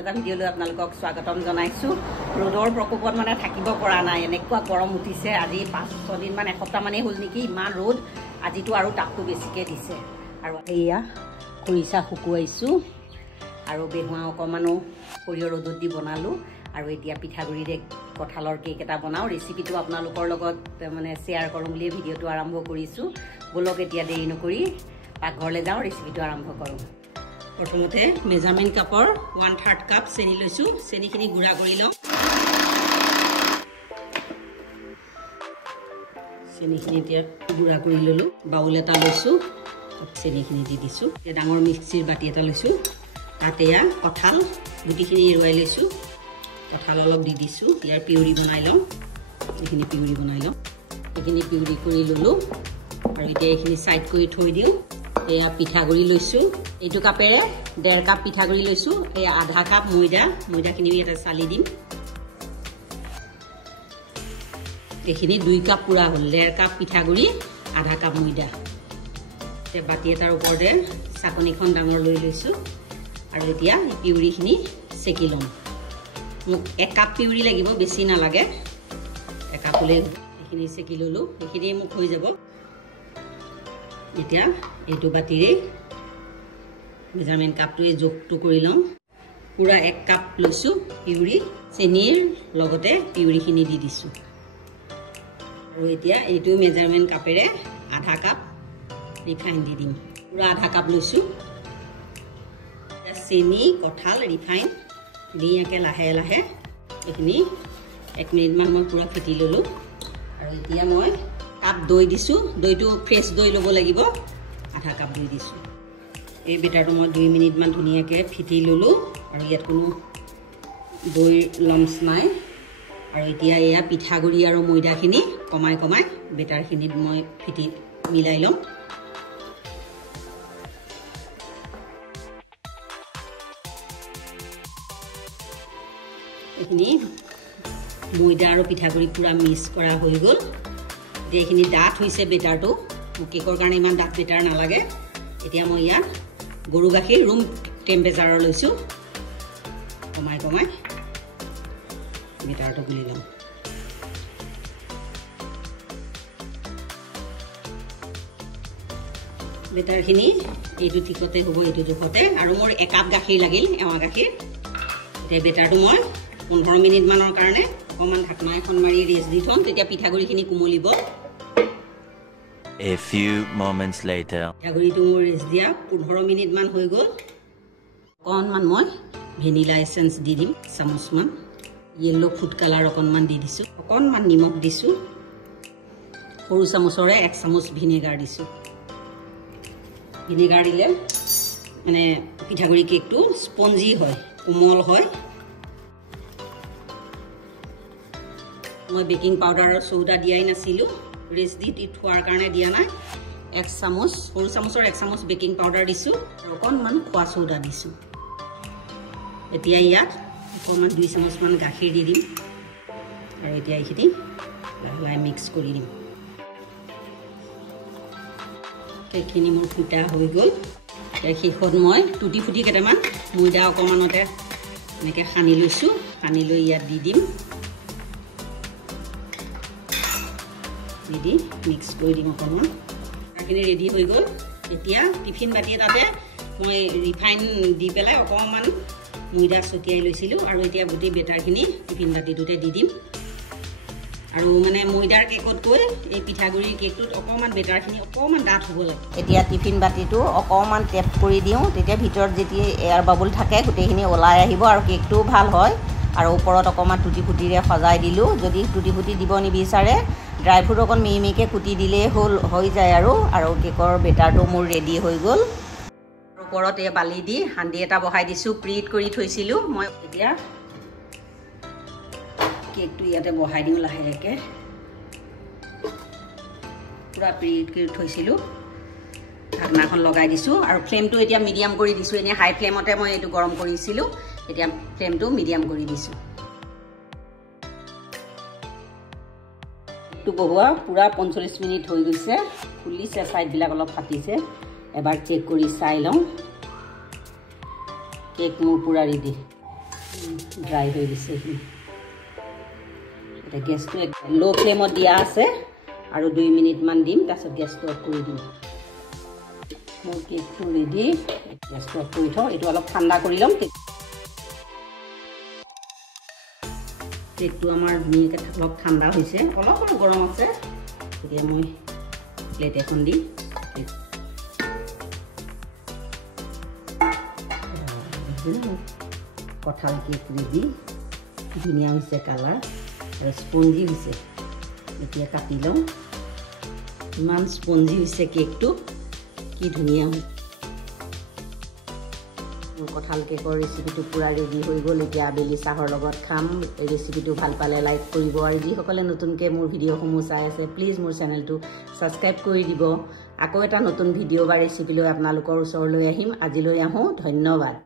এটা ভিডিঅ'লৈ আপোনালোকক স্বাগতম জনাইছো। ৰ'দৰ প্ৰকোপত মানে থাকিব পৰা নাই, এনেকুৱা গৰম উঠিছে। আজি 5-6 দিন মান এসপ্তাহ মানেই হ'ল নেকি, ইমান ৰ'দ। আজিতো আৰু তাপটো বেছিকৈ দিছে। আৰু এয়া খৰিচা শুকুৱাইছোঁ আৰু বেহুৱা অকণমানো সৰিয়হ ৰ'দত দি বনালোঁ। আৰু এতিয়া পিঠাগুড়িৰে কঁঠালৰ কেক এটা বনাওঁ। ৰেচিপিটো আপোনালোকৰ লগত মানে শ্বেয়াৰ কৰোঁ বুলিয়ে ভিডিঅ'টো আৰম্ভ কৰিছোঁ। ব'লক এতিয়া দেৰি নকৰি পাকঘৰলৈ যাওঁ, ৰেচিপিটো আৰম্ভ কৰোঁ। প্ৰথমতে মেজাৰমেণ্ট কাপৰ 1/3 কাপ চেনি লৈছোঁ। চেনিখিনি গুড়া কৰি লওঁ। চেনিখিনি এতিয়া গুড়া কৰি ল'লোঁ। বাউল এটা লৈছোঁ, চেনিখিনি দি দিছোঁ। এতিয়া ডাঙৰ মিক্সিৰ বাতি এটা লৈছোঁ, তাত এয়া কঁঠাল গুটিখিনি এৰুৱাই লৈছোঁ। কঁঠাল অলপ দি দিছোঁ। ইয়াৰ পিউৰি বনাই লওঁ। এইখিনি পিউৰি বনাই লওঁ। এইখিনি পিউৰি কৰি ল'লোঁ আৰু এতিয়া এইখিনি ছাইড কৰি থৈ দিওঁ। এয়া পিঠাগুড়ি লৈছোঁ, এইটো কাপেৰে 1.5 কাপ পিঠাগুড়ি লৈছোঁ। এয়া 1/2 কাপ ময়দাখিনিও ইয়াতে চালি দিম। এইখিনি 2 কাপ পূৰা হ'ল। 1.5 কাপ পিঠাগুড়ি, 1/2 কাপ ময়দা। এতিয়া বাতি এটাৰ ওপৰতে চাকনিখন ডাঙৰ লৈ লৈছোঁ আৰু এতিয়া পিউৰিখিনি চেকি ল'ম। মোক 1 কাপ পিউৰি লাগিব, বেছি নালাগে। 1 কাপ হ'লে এইখিনি চেকি ল'লোঁ। এইখিনি মোক হৈ যাব। এতিয়া এইটো বাতিৰে মেজাৰমেণ্ট কাপটোৱে জোখটো কৰি লওঁ। পূৰা 1 কাপ লৈছোঁ পিউৰি, চেনিৰ লগতে পিউৰিখিনি দি দিছোঁ। আৰু এতিয়া এইটো মেজাৰমেণ্ট কাপেৰে 1/2 কাপ ৰিফাইন দি দিম। পূৰা 1/2 কাপ লৈছোঁ। চেনি, কঁঠাল, ৰিফাইন ধুনীয়াকৈ লাহে লাহে এইখিনি 1 মিনিটমান মই পূৰা ফেটি ল'লোঁ। আৰু এতিয়া মই কাপ দৈ দিছোঁ। দৈটো ফ্ৰেছ দৈ ল'ব লাগিব। 1/2 কাপ দৈ দিছোঁ। এই বেটাৰটো মই 2 মিনিটমান ধুনীয়াকৈ ফেটি ল'লোঁ আৰু ইয়াত কোনো দৈৰ লম্পছ নাই। আৰু এতিয়া এয়া পিঠাগুড়ি আৰু ময়দাখিনি কমাই কমাই বেটাৰখিনিত মই ফেটি মিলাই লওঁ। এইখিনি ময়দা আৰু পিঠাগুড়ি পূৰা মিক্স কৰা হৈ গ'ল। এতিয়া এইখিনি ডাঠ হৈছে বেটাৰটো। কেকৰ কাৰণে ইমান ডাঠ বেটাৰ নালাগে। এতিয়া মই ইয়াত গৰু গাখীৰ ৰুম টেম্পাৰেচাৰৰ লৈছোঁ। কমাই কমাই বেটাৰটো গুলি লওঁ। বেটাৰখিনি এইটো ঠিকতে হ'ব, এইটো জোখতে। আৰু মোৰ 1 কাপ গাখীৰ লাগিল, এৱা গাখীৰ। এতিয়া বেটাৰটো মই 15 মিনিটমানৰ কাৰণে অকণমান ঢাকনা এখন মাৰি ৰেষ্ট দি থ'ম, তেতিয়া পিঠাগুড়িখিনি কোমলিব। A few moments later. পিঠাগুড়িটো মোৰ ৰেষ্ট দিয়া 15 মিনিটমান হৈ গ'ল। অকণমান মই ভেনিলা এচেঞ্চ দি দিম, চামুচমান। য়েল্ল' ফুড কালাৰ অকণমান দি দিছোঁ। অকণমান নিমখ দিছোঁ। সৰু চামুচৰে 1 চামুচ ভিনেগাৰ দিছোঁ। ভিনেগাৰ দিলে মানে পিঠাগুড়ি কেকটো স্পঞ্জি হয়, কোমল হয়। মই বেকিং পাউডাৰ আৰু চৌদা দিয়াই নাছিলোঁ, ৰেষ্ট দি থোৱাৰ কাৰণে দিয়া নাই। 1 চামুচ, সৰু চামুচৰ 1 চামুচ বেকিং পাউডাৰ দিছোঁ আৰু অকণমান খোৱা চৌদা দিছোঁ। এতিয়া ইয়াত অকণমান 2 চামুচমান গাখীৰ দি দিম আৰু এতিয়া এইখিনি লাহে লাহে মিক্স কৰি দিম। কেকখিনি মোৰ ফুটা হৈ গ'ল। এতিয়া শেষত মই টুটি ফুটি কেইটামান ময়দা অকণমানতে এনেকৈ সানি লৈছোঁ। সানি লৈ ইয়াত দি দিম। দি মিক্স কৰি দিম অকণমান। সেইখিনি ৰেডি হৈ গ'ল। এতিয়া টিফিন বাতি এটাতে মই ৰিফাইন দি পেলাই অকণমান ময়দা ছটিয়াই লৈছিলোঁ আৰু এতিয়া গোটেই বেটাৰখিনি টিফিন বাতিটোতে দি দিম। আৰু মানে ময়দাৰ কেকতকৈ এই পিঠাগুড়িৰ কেকটোত অকণমান বেটাৰখিনি অকণমান ডাঠ হ'ব লাগে। এতিয়া টিফিন বাতিটো অকণমান টেপ কৰি দিওঁ, তেতিয়া ভিতৰত যেতিয়া এয়াৰ বাবুল থাকে গোটেইখিনি ওলাই আহিব আৰু কেকটোও ভাল হয়। আৰু ওপৰত অকণমান টুটি ফুটিৰে সজাই দিলোঁ। যদি টুটি ফুটি দিব নিবিচাৰে, ড্ৰাই ফ্ৰুট অকণ মিহি মিহিকৈ কুটি দিলেই হৈ যায়। আৰু কেকৰ বেটাৰটো মোৰ ৰেডি হৈ গ'ল। ওপৰত এই বালি দি হাণ্ডি এটা বহাই দিছোঁ, প্ৰিহিট কৰি থৈছিলোঁ মই। এতিয়া কেকটো ইয়াতে বহাই দিওঁ লাহেকৈ। পূৰা প্ৰিহিট কৰি থৈছিলোঁ, ঢাকনাখন লগাই দিছোঁ আৰু ফ্লেমটো এতিয়া মিডিয়াম কৰি দিছোঁ। এনেই হাই ফ্লেমতে মই এইটো গৰম কৰিছিলোঁ, এতিয়া ফ্লেমটো মিডিয়াম কৰি দিছোঁ। কেকটো বহোৱা পূৰা 45 মিনিট হৈ গৈছে। ফুলিছে, ছাইডবিলাক অলপ ফাটিছে। এবাৰ চেক কৰি চাই লওঁ। কেক মোৰ পূৰা ৰেডি। ড্ৰাই হৈ গৈছে এইখিনি এটা গেছটো লো ফ্লেমত দিয়া আছে আৰু 2 মিনিটমান দিম তাৰপিছত গেছটো অফ কৰি দিম মোৰ কেকটো ৰেডি গেছটো অফ কৰি থওঁ এইটো অলপ ঠাণ্ডা কৰি ল'ম কেকটো আমাৰ ধুনীয়াকৈ অলপ ঠাণ্ডা হৈছে অলপ গৰম আছে এতিয়া মই প্লেট এখন দি কঁঠাল কেক ৰেডি ধুনীয়া হৈছে কালাৰ আৰু স্পঞ্জি হৈছে এতিয়া কাটি লওঁ ইমান স্পঞ্জি হৈছে কেকটো কি ধুনীয়া মোৰ কঁঠাল কেকৰ ৰেচিপিটো পূৰা ৰেডি হৈ গ'ল এতিয়া আবেলি চাহৰ লগত খাম এই ৰেচিপিটো ভাল পালে লাইক কৰিব আৰু যিসকলে নতুনকৈ মোৰ ভিডিঅ'সমূহ চাই আছে প্লিজ মোৰ চেনেলটো ছাবস্ক্ৰাইব কৰি দিব আকৌ এটা নতুন ভিডিঅ' বা ৰেচিপি লৈ আপোনালোকৰ ওচৰলৈ আহিম আজিলৈ আহোঁ ধন্যবাদ